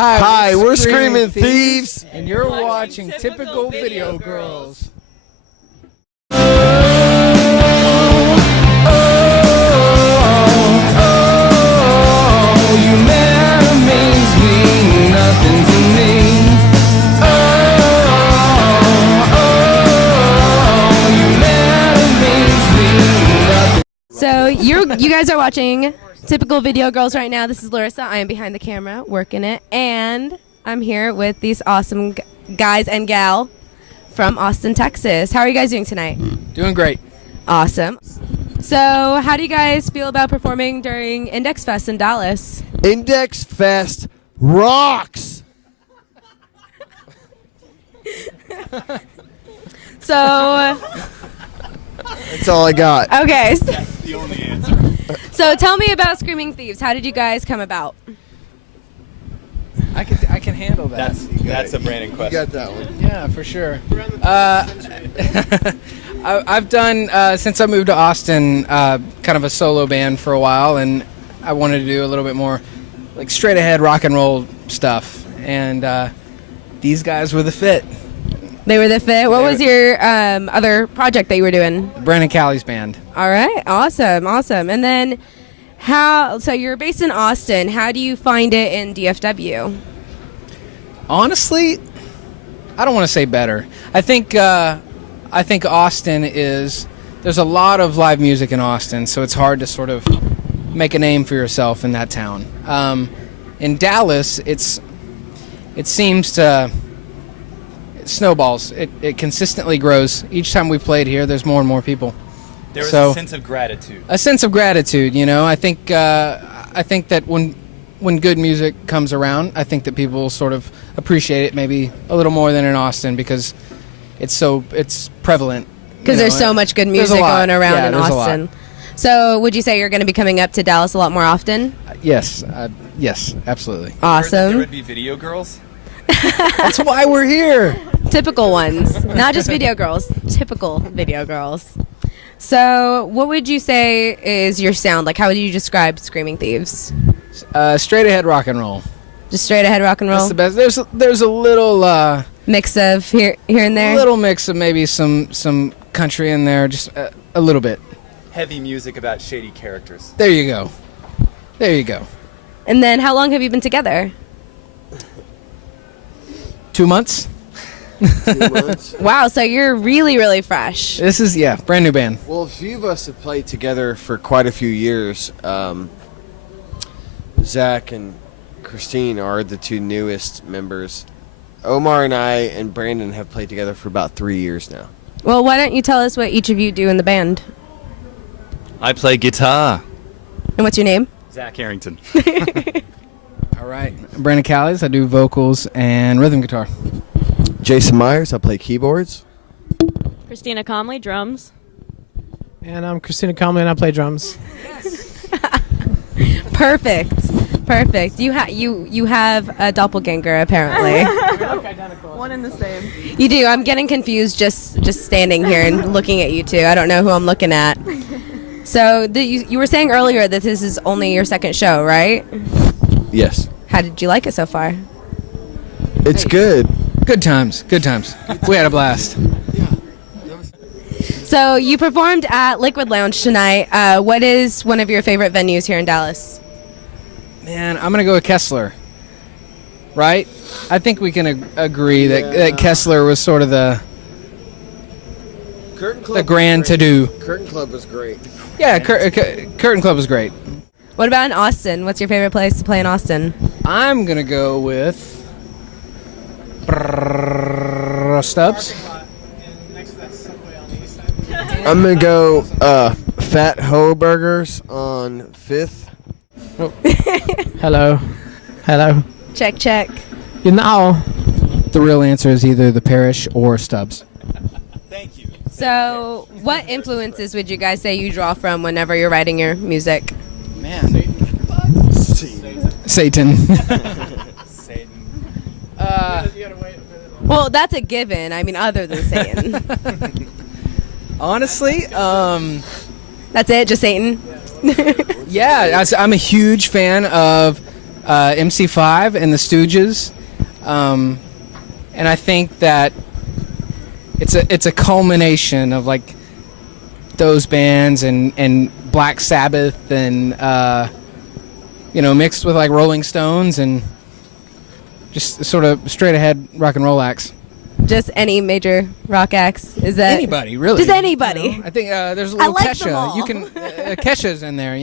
Hi, we're Screaming Thieves. And you're watching Typical Video Girls. So you guys are watching Typical Video Girls right now. This is Larissa. I am behind the camera working it, and I'm here with these awesome guys and gal from Austin, Texas. How are you guys doing tonight? Doing great. Awesome. So how do you guys feel about performing during Index Fest in Dallas? Index Fest rocks. So That's all I got. okay. That's the only answer. So tell me about Screaming Thieves. How did you guys come about? I can handle that. That's a Brandon You question. got that one. Yeah, for sure. I've done, since I moved to Austin, kind of a solo band for a while, and I wanted to do a little bit more like straight ahead rock and roll stuff. And these guys were the fit. They were the fit. What was your other project that you were doing? Brandon Callie's band. All right, awesome. And then so you're based in Austin. How do you find it in DFW? Honestly, I don't want to say better. I think Austin there's a lot of live music in Austin, so it's hard to sort of make a name for yourself in that town. In Dallas, it seems to snowballs. It consistently grows. Each time we've played here, there's more and more people. There was So- a sense of gratitude. A sense of gratitude, you know. I think that when good music comes around, I think that people sort of appreciate it maybe a little more than in Austin because it's prevalent. Because you know. there's so much good There's a music lot. going around Yeah, in there's a lot. Austin. So would you say you're going to be coming up to Dallas a lot more often? Yes, absolutely. There Awesome. would be video girls. That's why we're here. Typical ones, not just video girls. Typical video girls. So what would you say is your sound? Like, how would you describe Screaming Thieves? Straight ahead rock and roll. Just straight ahead rock and roll. That's the best. There's a little Mix of here and there. little mix of maybe some country in there, just a little bit. Heavy music about shady characters. There you go. And then how long have you been together? 2 months. 2 months. Wow, so you're really, really fresh. This is brand new band. Well, a few of us have played together for quite a few years. Zach and Christine are the two newest members. Omar and I and Brandon have played together for about 3 years now. Well, why don't you tell us what each of you do in the band? I play guitar. And what's your name? Zach Harrington. All right. Brandon Callies, I do vocals and rhythm guitar. Jason Myers, I play keyboards. Christina Comley, drums. And I'm Christina Comley, and I play drums. Perfect. You have a doppelganger apparently. One and the same. You do. I'm getting confused just standing here and looking at you two. I don't know who I'm looking at. So you were saying earlier that this is only your second show, right? Yes. How did you like it so far? It's good. Good times. We had a blast. So you performed at Liquid Lounge tonight. What is one of your favorite venues here in Dallas? Man, I'm going to go with Kessler. Right? I think we can agree that Kessler was sort of the grand to-do. Curtain Club was great. Yeah, Curtain Club was great. What about in Austin? What's your favorite place to play in Austin? I'm going to go with Stubbs. I'm going to go Fat Ho Burgers on 5th. Hello. Check. You know. The real answer is either the Parish or Stubbs. Thank you. So what influences would you guys say you draw from whenever you're writing your music? Man. Satan. Satan. Well, that's a given. I mean, other than Satan. Honestly, That's it? Just Satan? yeah, I'm a huge fan of MC5 and the Stooges, and I think that it's a culmination of like those bands and Black Sabbath and mixed with like Rolling Stones and just sort of straight ahead rock and roll acts. Just any major rock acts? Is that Anybody, really? Just anybody. You know? I think there's a little like them Kesha. all. You can Kesha's in there,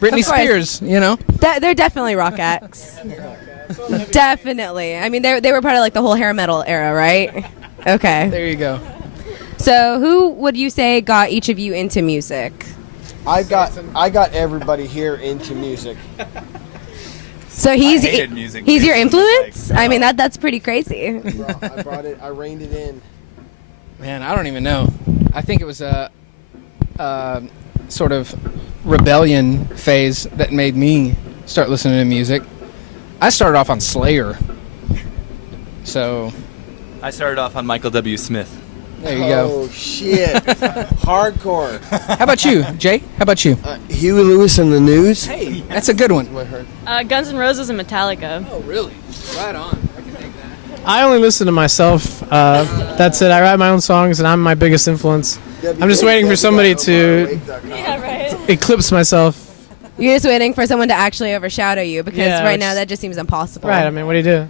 Britney Of course. Spears, They're definitely rock acts. Definitely. I mean, they were part of like the whole hair metal era, right? Okay. There you go. So, who would you say got each of you into music? I got everybody here into music. So he's hated music. he's your influence? Like, I mean, that's pretty crazy. Bro, I brought it. I reined it in. Man, I don't even know. I think it was a sort of rebellion phase that made me start listening to music. I started off on Slayer. So, I started off on Michael W. Smith. there you go. Oh shit! Hardcore. How about you, Jay? How about you? Huey Lewis and the News. Hey, that's a good one. What I heard. Guns N' Roses and Metallica. Oh, really? Right on. I can take that. I only listen to myself. That's it. I write my own songs, and I'm my biggest influence. I'm just waiting for somebody to Yeah, right. eclipse myself. You're just waiting for someone to actually overshadow you because Yeah, right which- now that just seems impossible. Right. I mean, what do you do?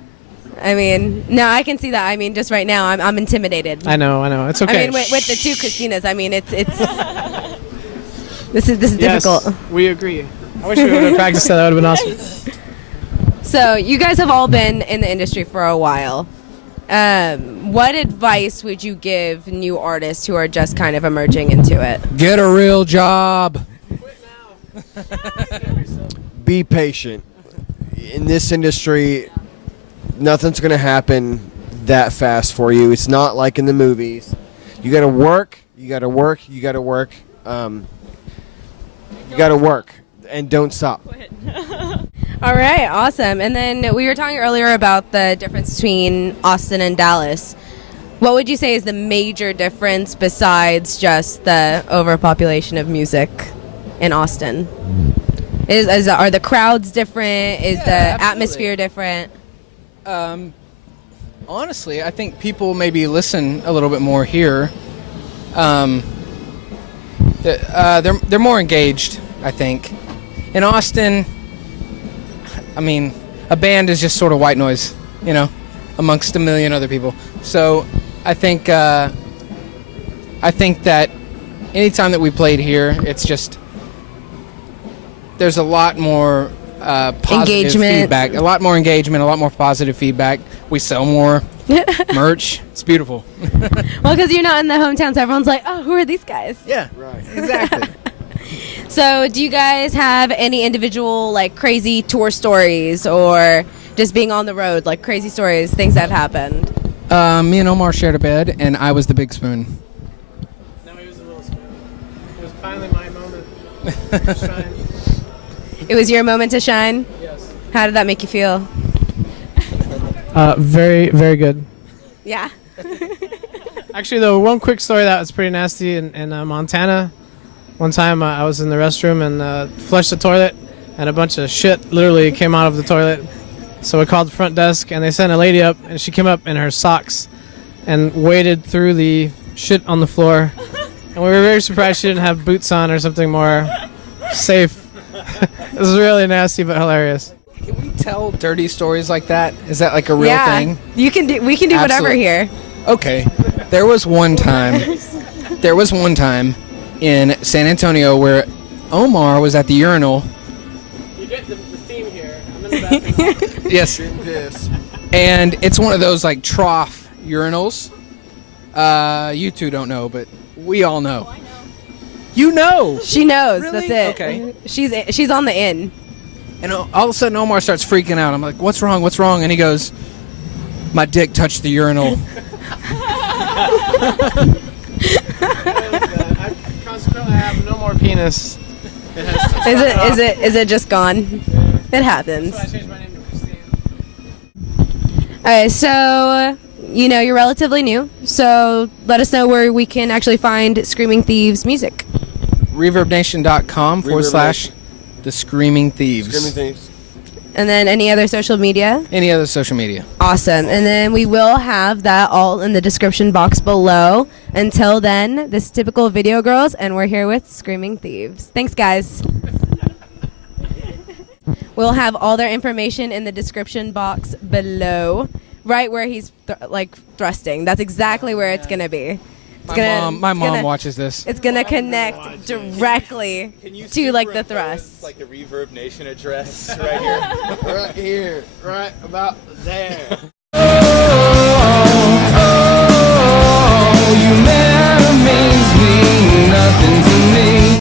I mean, no, I can see that. I mean, just right now, I'm intimidated. I know. It's okay. I mean, with the two Christinas, I mean, it's this is Yes, difficult. we agree. I wish we would have practiced that. That would have been awesome. So you guys have all been in the industry for a while. What advice would you give new artists who are just kind of emerging into it? Get a real job. Be patient. In this industry, nothing's going to happen that fast for you. It's not like in the movies. You got to work. You got to work. You got to work. You got to work and don't stop. All right, awesome. And then we were talking earlier about the difference between Austin and Dallas. What would you say is the major difference besides just the overpopulation of music in Austin? Are the crowds different? Is the absolutely. atmosphere different? Honestly, I think people maybe listen a little bit more here. They're more engaged, I think. In Austin, I mean, a band is just sort of white noise, amongst a million other people. So I think that anytime that we played here, it's just there's a lot more positive Engagement. feedback, a lot more engagement, a lot more positive feedback. We sell more merch. It's beautiful. Well, because you're not in the hometown, so everyone's like, oh, who are these guys? Yeah, Right. exactly. So do you guys have any individual, like, crazy tour stories or just being on the road, like crazy stories, things that have happened? Me and Omar shared a bed, and I was the big spoon. No, he was a little spoon. It was finally my moment. Shine. It was your moment to shine? Yes. How did that make you feel? Very, very good. Yeah. Actually, though, one quick story that was pretty nasty in Montana. One time I was in the restroom and flushed the toilet, and a bunch of shit literally came out of the toilet. So we called the front desk, and they sent a lady up, and she came up in her socks and waded through the shit on the floor. And we were very surprised she didn't have boots on or something more safe. It was really nasty but hilarious. Can we tell dirty stories like that? Is that like a real thing? We can do whatever Absolutely. here. Okay. There was one time in San Antonio where Omar was at the urinal. You get the theme here. I'm in the bathroom. Yes. Piss. And it's one of those like trough urinals. You two don't know, but we all know. You know. She knows. Really? That's it. Okay. She's on the in. And all of a sudden Omar starts freaking out. I'm like, "What's wrong? What's wrong?" And he goes, "My dick touched the urinal." Consequently, I have no more penis. Is it just gone? It happens. I changed my name to Christine. Alright, so you're relatively new, so let us know where we can actually find Screaming Thieves music. ReverbNation.com / The Screaming Thieves. Screaming Thieves. And then any other social media? Any other social media. Awesome. And then we will have that all in the description box below. Until then, this is Typical Video Girls, and we're here with Screaming Thieves. Thanks, guys. We'll have all their information in the description box below, right where he's thrusting. That's exactly where it's gonna be. My mom watches this. It's gonna connect directly to the thrust. Like the Reverb Nation address right here. Right here, right about there.